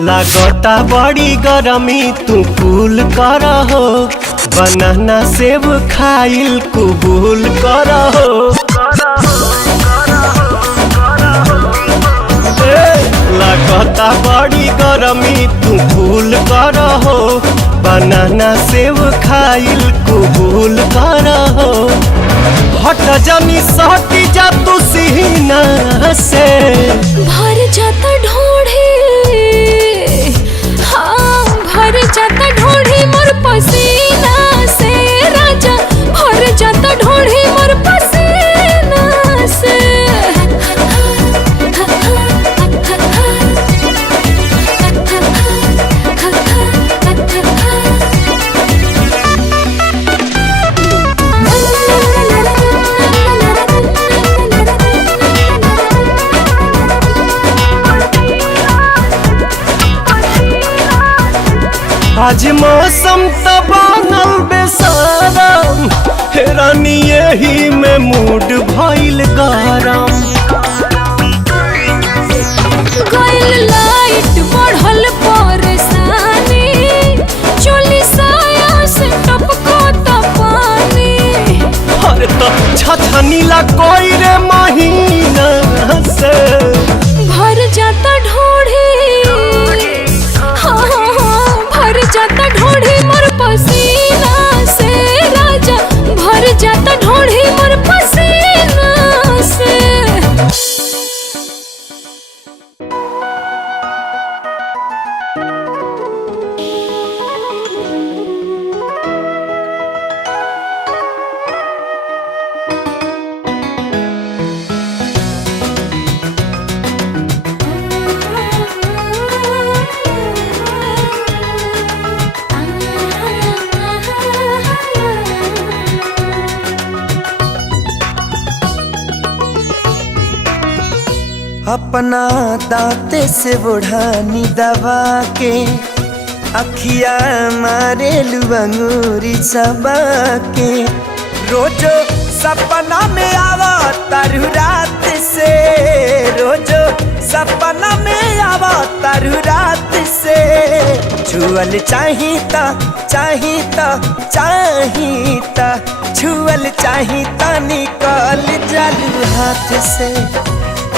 लागता बड़ी गरमी तू कूल कर हो, बनाना सेब खाइल कबूल कर हो। लागता बड़ी गरमी तू कूल कर हो, बनाना सेब खाइल कबूल कर हो। हट जमी सटी जा तू सीना से, भर जाता ढोढ़ी, हाँ भर जाता ढोढ़ी मोर पसीना से राजा, भर जाता ढोढ़ी मोर पसीना से। आज मौसम तो बनल बेसारम, रानी यही में मूड भइल गरम। गइल लाइट बढ़ल परेशानी, चोली साया से टपको त पानी। अरे तो छछनीला कोई रे महीना से, भर जाता ढोढ़ी, भर जाता ढोढ़ी मोर पसीना से राजा, भर जाता ढोढ़ी मोर पसीना से। अपना दांते से बुढ़ानी दबा के, अखिया मारे अंगूरी चबा के। रोजो सपना में आवा तारू रात से, रोजो सपना में आवा तारू रात से। छुअल चाहिता चाहिता चाहिता, छुअल चाहिता निकाल जालू हाथ से,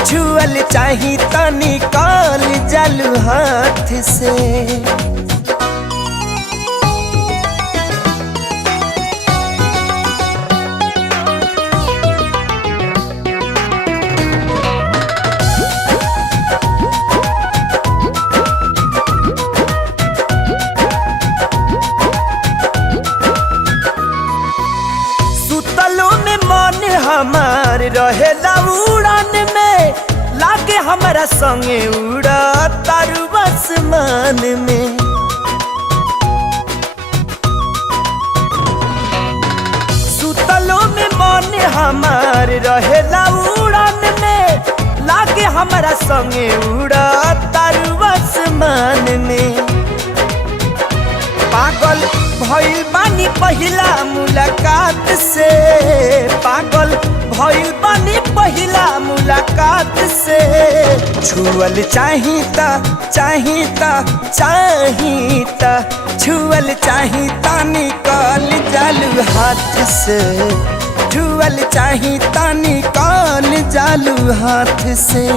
छुअल चाही त निकाल जालू हाथ से। सुतलो में मन हमार रहेला उड़ान में, लागे हमारा संगे उड़ा तारू आसमान में। सुतलो में मन हमार रहेला उड़ान में, लागे हमारा संगे उड़ा तारू आसमान में। पागल भइल बानी पहिला मुलाकात से, पागल भइल बानी पहिला मुलाकात से। छुअल चाहिता चाहिता चाहिता, छुअल चाहिता निकाल जालू हाथ से, छुअल चाहिता निकाल जालू हाथ से।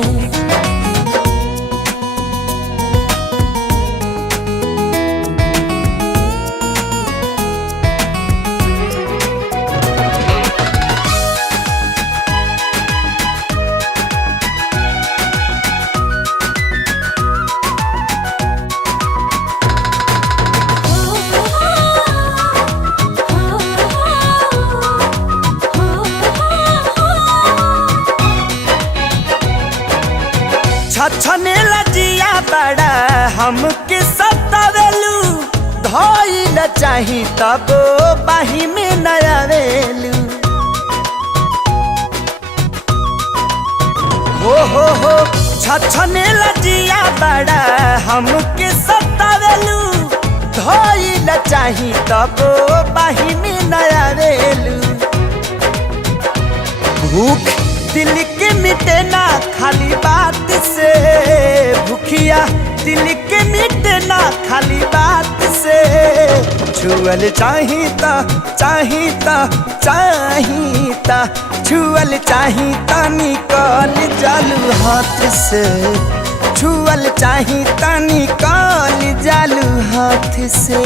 छछने लजिया बड़ा हमके सतावेलू, धइल चाही तब बाही में नया वेलू। हो छछने लजिया बड़ा हमके सतावेलू, धइल चाही तब बाही में नया वेलू। भूख दिल के मिटे ना खाली बात से, भूखिया दिल के मिटे ना खाली बात से। छुअल चाहिता चाहिता चाहिता छुअल चाहिता निकाल जालू हाथ से। छुअल चाहिता निकाल जालू हाथ से।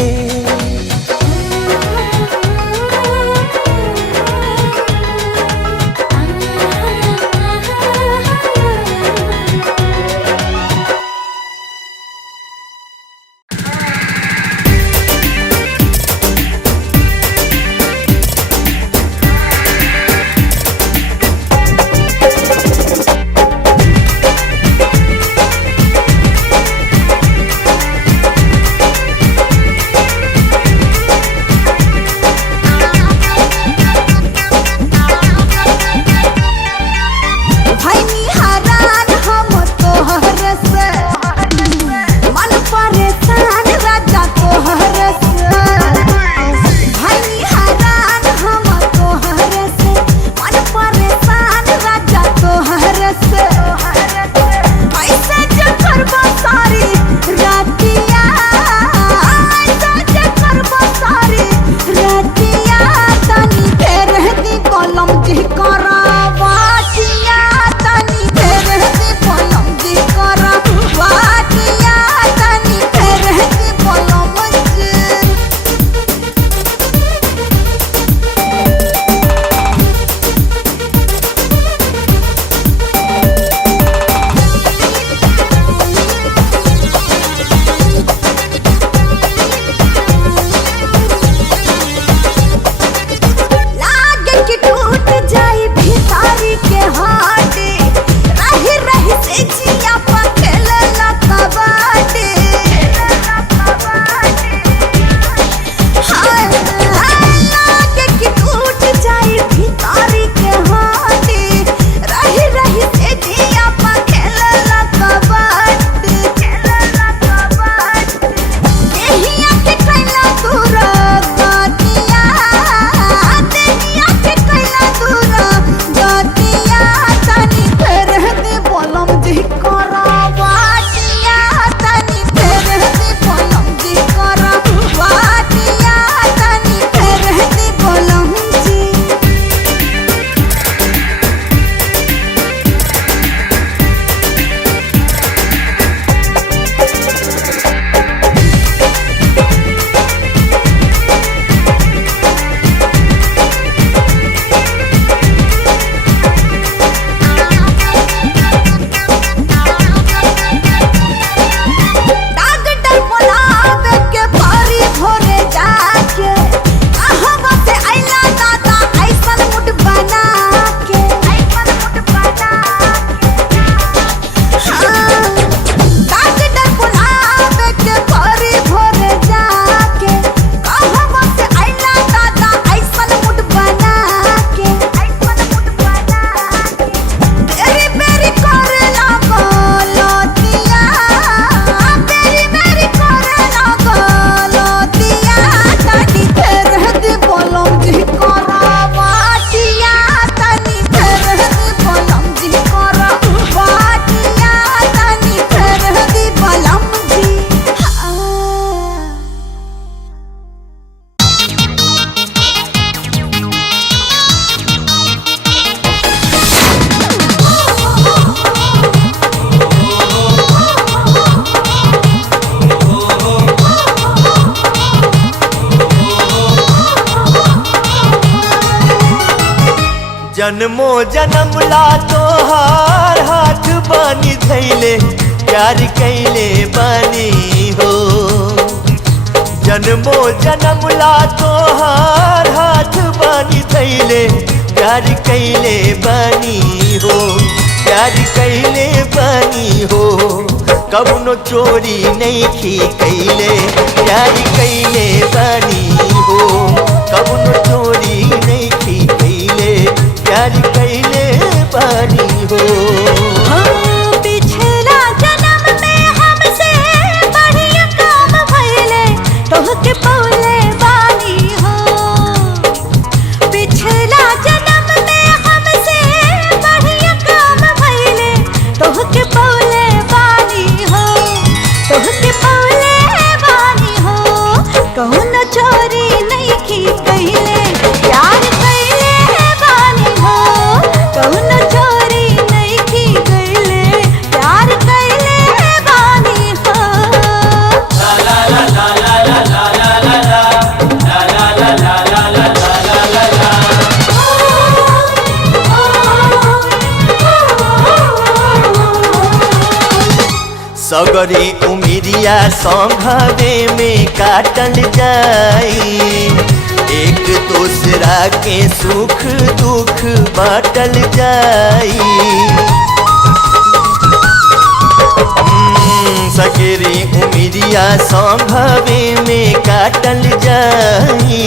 जन्मो जन्म ला तोहार हाथ बानी धैले प्यार कैले बानी हो। जन्मो जन्म ला तोहार हाथ बानी धैले प्यार कैले बानी हो। प्यार कैले बानी हो कबनो चोरी नहीं की कैले प्यार कैले बानी हो। कबनो चोरी नहीं की कैले प्यार कैले बानी हो। पिछला जन्म में हमसे बढ़िया काम भइले तोहके पौले बानी हो। पिछला जन्म में हमसे बढ़िया काम भइले तोहके पौले बानी हो। तोहके सगरी उमिरिया संघवे में काटल जाई, एक दूसरा के सुख दुख बाटल जाई। सगरी उमिरिया संघवे में काटल जाई,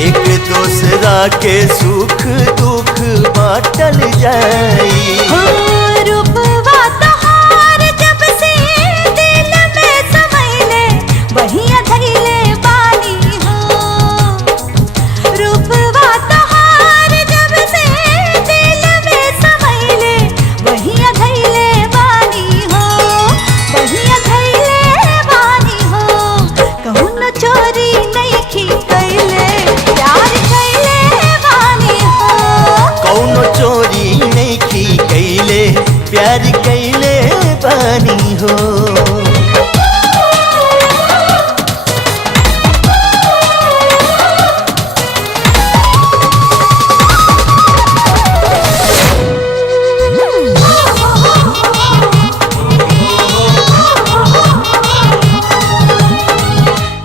एक दूसरा के सुख दुख बाटल जाई। रूपवा तोहार जब से दिल में समैले बढ़िया धैले बानी हो। रूपवा तोहार जब से दिल में समैले बढ़िया धैले बानी हो, बढ़िया धैले बानी हो। कहूँ न चोरी नइखी कैले प्यार कैले बानी हो। कौनो चोरी नइखी कैले प्यार कैले बानी हो।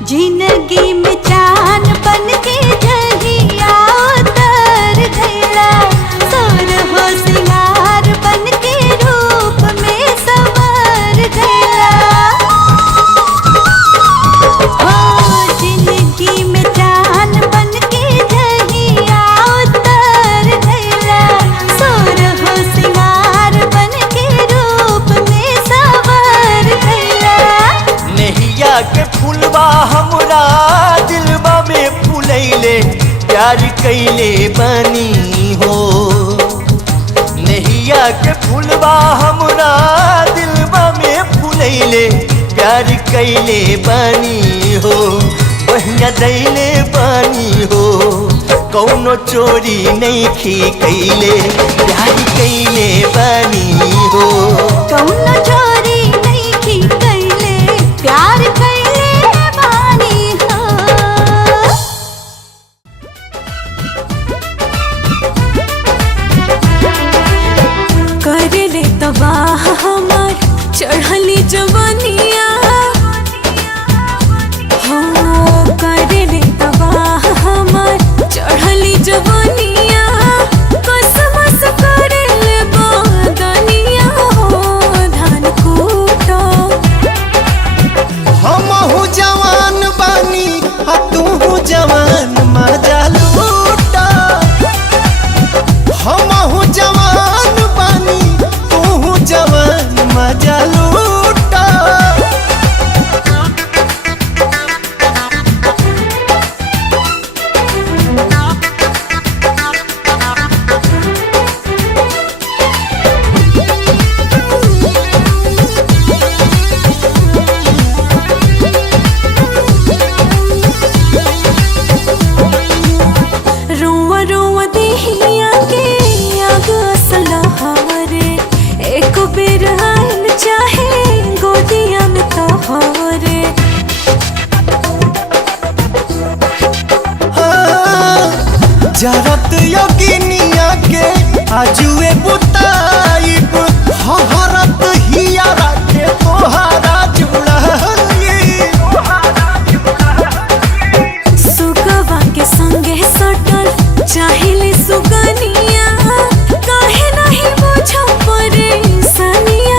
जिंदगी में चांद बन के जहिया उतर गइला, सोर हो सिंगार बन के रूप में संवर गइला। हो जिंदगी में चांद बन के जहिया उतर गइला, सोर हो सिंगार बन के रूप में संवर गइला। नैया के फुलवा हमरा दिलवा में फुलैले प्यार कैले बानी हो। नैया के फुलवा हमरा दिलवा में फुलैले प्यार कैले बानी हो, बढ़िया दैले बानी हो। कौनो चोरी नइखी कैले प्यार कैले बानी हो। कौनो चोरी नइखी कैले प्यार कैले बानी हो। करेले तबाह हमार चढ़ली जवानिया हो। करेले तबाह हमार चढ़ली जवानिया, कसमस करेले बदनिया हो। धान कूटो हमहू जवान बानी आ तूहू जवान मजा लूटा। हमहू जवान बानी तूहू जवान मजा लूटा। रुआ रुआ देहिया के आग असलहारे, एक बेर आइल चाहे गोदिया में तोहरे। जरत योगिनिया के आजुए बुताइब, हरत हियारा के तोहारा जुड़ाई। सुगवा के संगे सटल चाहिले सुगनिया, काहे नहीं बुझो परेशानिया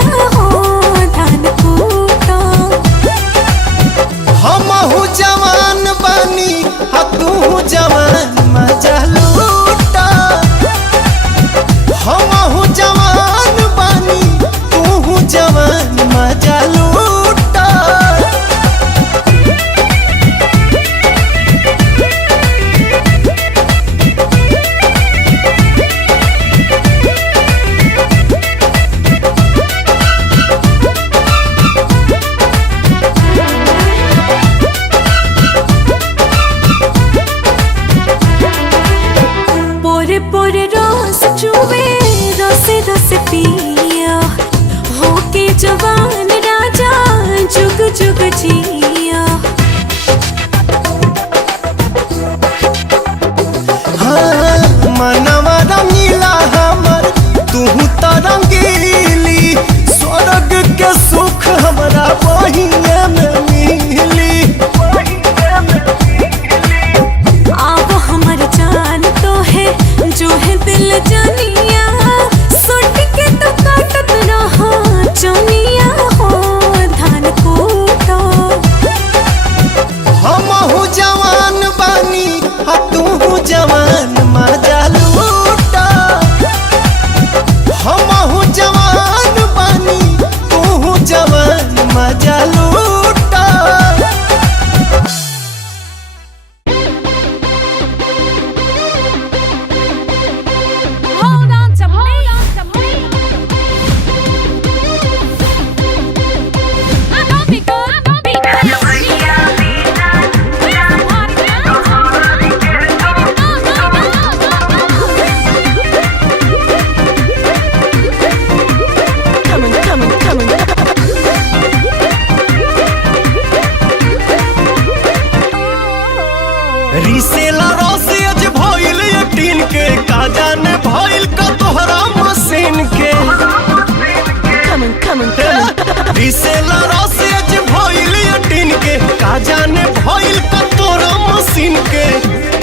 पीसेला रसेज भइल टिन के का जाने भइल कतोरा मशीन के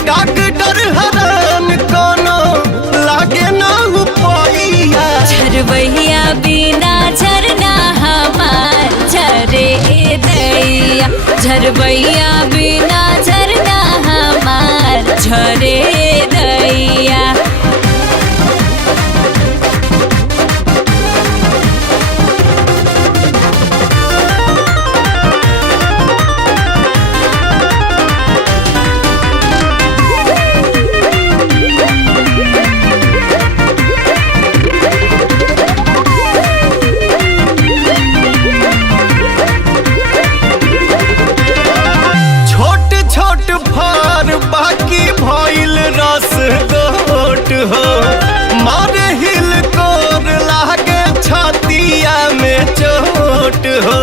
डॉक्टर हैरान कोनो लागे ना उपाइया झरबैया बिना झरना हमार झरे दैया झरबैया बिना झरना हमार झरे दैया बाकी भइल रस गोट हो मारे हिल कोर लागे छतिया में चोट हो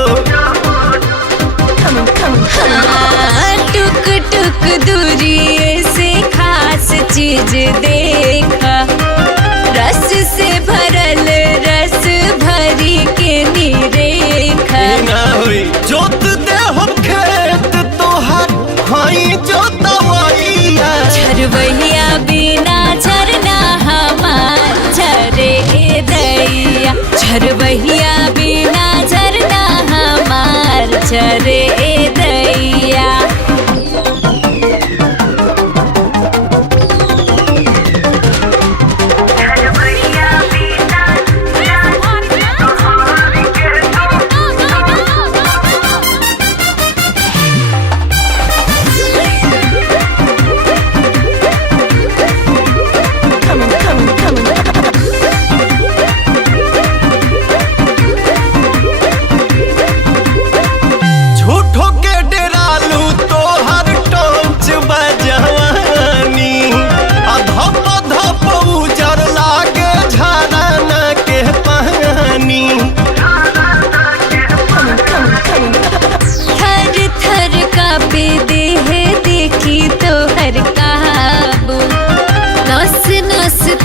टुक टुक दूरी से खास चीज देखा रस से भरल रस भरी के निरेखा ना होई जोत दे हम खेत तोहर हई जोतवैया झरबैया बिना झरना हमार झरे दैया झरबैया बिना झरना हमार झरे दैया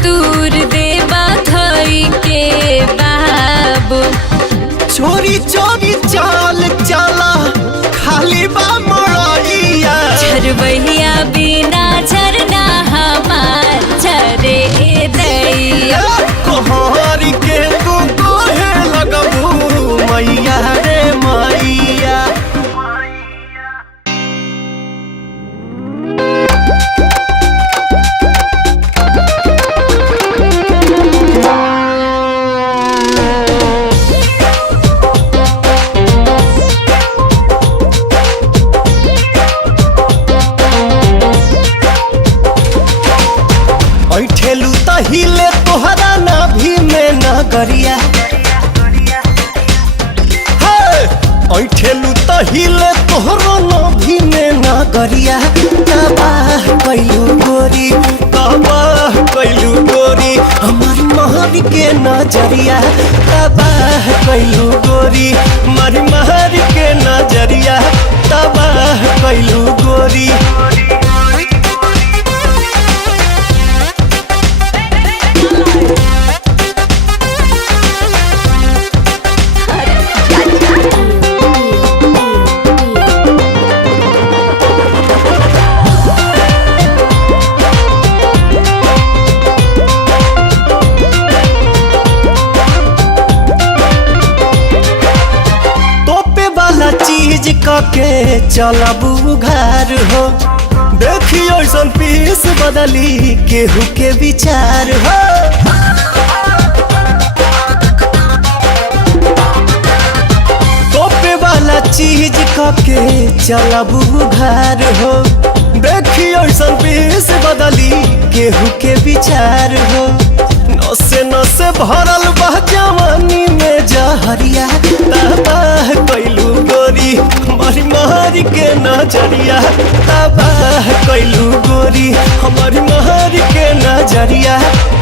तूर देवा धई के बाबू चोरी चोरी चाल चला खाली बा मड़ैया झरबैया बिना झरना हमार झरे दैया कोहरी के तू कोहे लगबू मैया रे मैया ठेलू तहिले तोहरा नाभि में नगरिया ठेलू तहिले तोहरा नाभि में नगरिया तबाह कैलू गोरी तबाह कैलू गोरी हमार महर के नजरिया तबाह कैलू गोरी हमार महर के नजरिया तबाह कैलू गोरी चीज के चलबू घर हो देखियो ऐसन पीस बदली केहू के विचार हो तोपे वाला चीज के चलबू घर हो देखियो ऐसन पीस बदली केहू के विचार हो नसे नसे भरल बा जवानी में जहरिया तबाह कैलू गोरी हमारी महर के नजरिया तबाह कैलू गोरी हमारी महर के नजरिया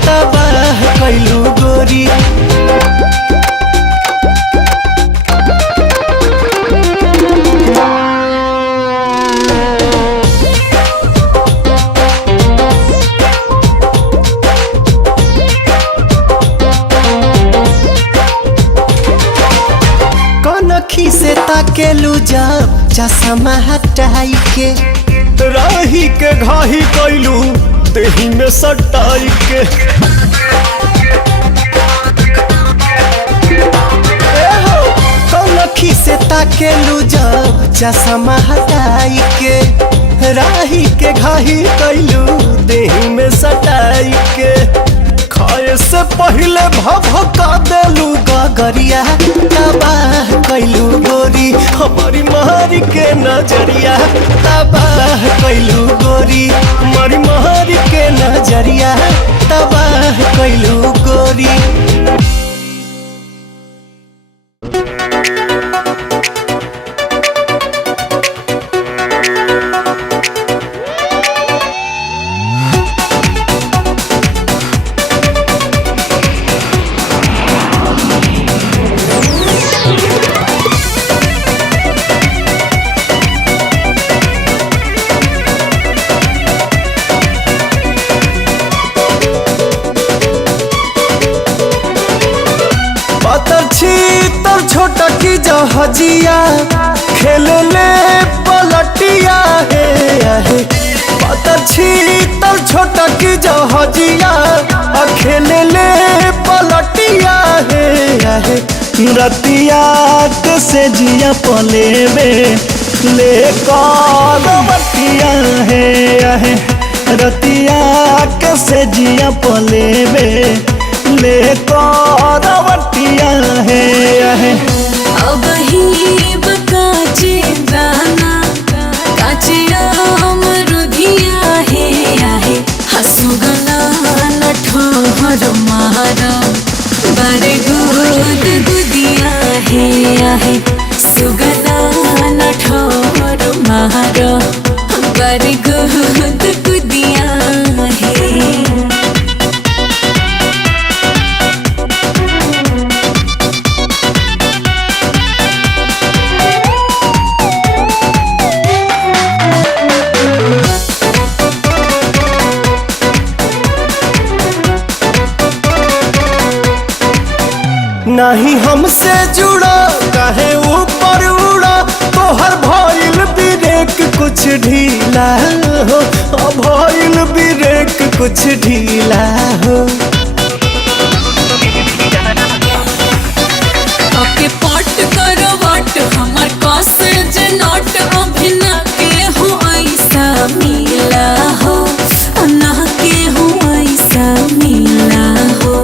तबाह कैलू गोरी ताकेलू जब चश्मा हटाई के राही के घाही कैलू देही में सटाई के कनखी से ताकेलू जब चश्मा हटाई के राही के घाही कैलू देही में सटाई के खाए से पहले भभका देलू गगरिया तबाह कैलू गोरी हमारी मारी के नजरिया तबाह कैलू गोरी हमारी मारी के नजरिया तबाह कैलू गोरी। छोटा की जहाजिया खेले ले पलटिया है पता छीतर छोटा की जहाजिया खेले ले पलटिया है रतिया के से जिया पले में ले बटिया है रतिया के से जिया पले में ले बटिया है अब ही बकाचे दाना काचे अमरुधिया है आहे हसुगना नठोर मारा बारे गुद गुदिया है आहे सुगना नठोर मारा बारे गुद गुदिया है। नहीं हमसे जुड़ा कहे ऊपर उड़ा तो हर भइल ब्रेक कुछ ढीला हो भइल ब्रेक कुछ ढीला हो ओके पट करो वट हमर कॉसेज नॉट अभिना के हो ऐसा मिला हो ना के हो ऐसा मिला हो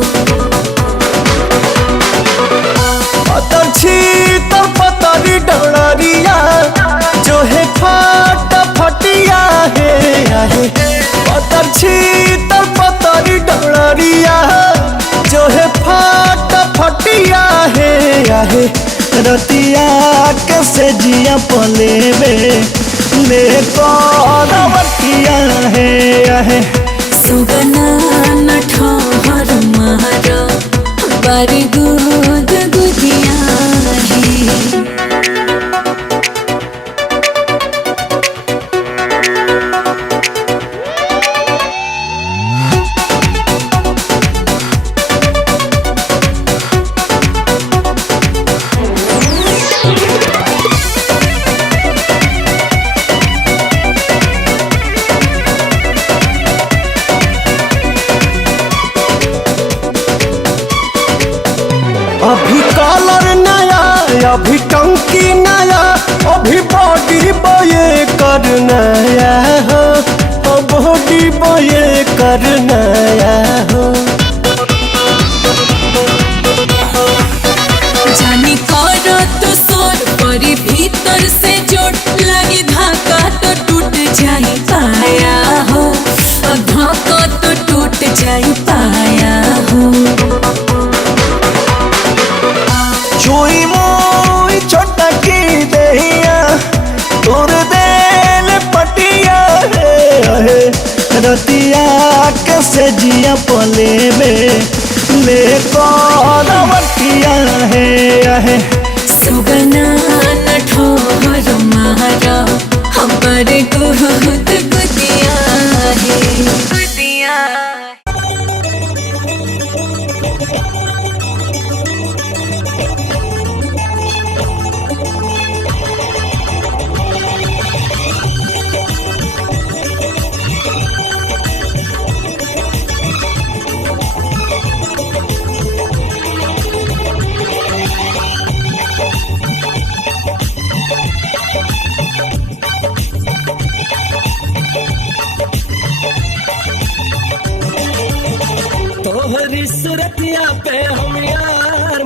पतरी डरिया जो है फटिया है पतर छीतर पतरी डरिया जो है फटिया है रतिया के से जिया पले में ले बटिया है सुगना नठोर मारा बारी गुद गुदिया है। अभी कलर नया अभी टंकी नया अभी बॉडी बये कर नया हो बॉडी बये कर नया हो जानी करो तो सोर परी भीतर से चोट लगी धाका तो टूट जाई पाया हो धाका तो टूट जाई पाया हो चोई मोई छोटा की दहिया तोर देल पटिया है रतिया के से जिया पले में ले बटिया है सुगना नठोर मारा हमर गुद गुदिया है।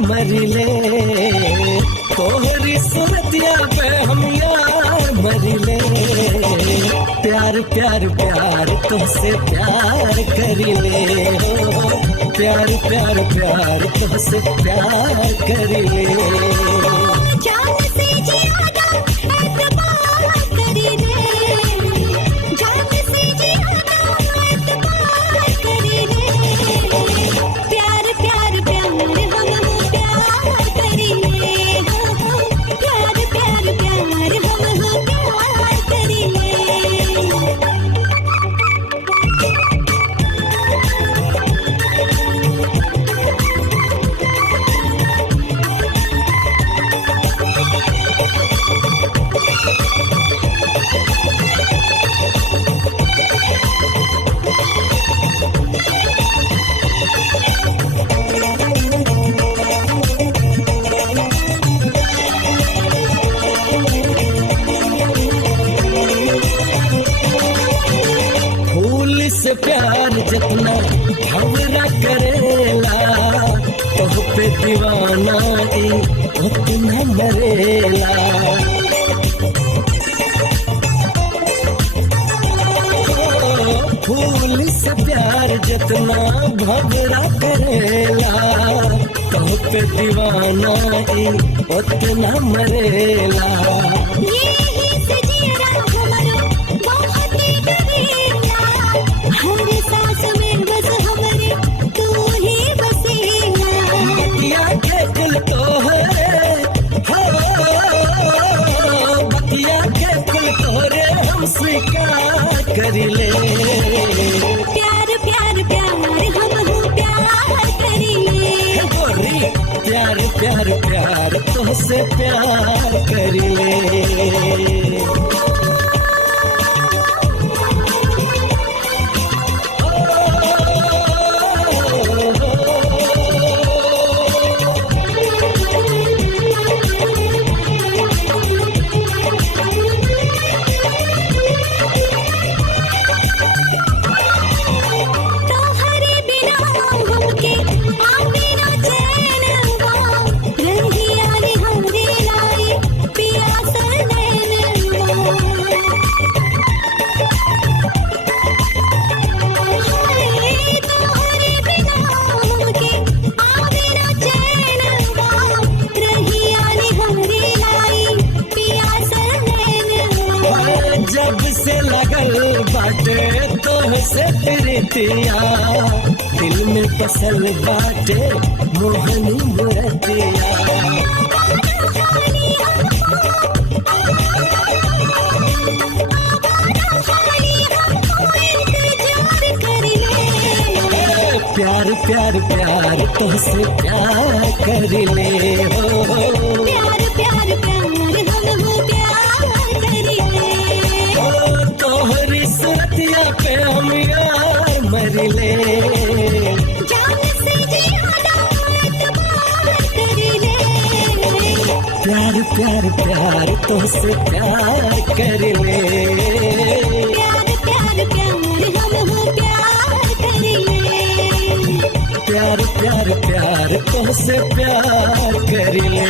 मरिले तोहरी सूरतिया पे हम यार मरिले प्यार प्यार प्यार तुझसे प्यार करिले प्यार प्यार प्यार तुझसे प्यार करिले जान से ज्यादा एतबार करिले जान से ज्यादा एतबार करिले प्यार प्यार प्यार हम प्यार करिले प्यार प्यार प्यार हम प्यार करिले फूल से प्यार जितना भंवरा करेला तोह पे दीवाना उतना मरेला फूल से प्यार जितना भंवरा करेला तोह पे दीवाना उतना मरेला हर सांस में बस हमरे तू ही बसेगा बतिया के दिल तो है बतिया के दिल तोरे हम स्वीकार करिले प्यार प्यार प्यार हम प्यार करिले गोरी प्यार प्यार प्यार तुझसे प्यार करिले तोहरे बिना हमके आवे ना चैन रहिया रे हमरे लाई पियास नैन तोहरे बिना हमके आवे ना चैन रहिया रे हमरे लाई पियास नैन जब से लगल बाटे तोहसे प्रीतिया दिल में बसल बाटे मोहनी मूर्तिया प्यार प्यार प्यार तुझसे प्यार करिले प्यार प्यार प्यार हम प्यार करिले तोहरी सूरतिया पे हम यार मरिले जान से ज्यादा एतबार करिले प्यार प्यार प्यार तुझसे प्यार करिले प्यार प्यार प्यार हम प्यार करिले प्यार प्यार प्यार तुझसे प्यार करिले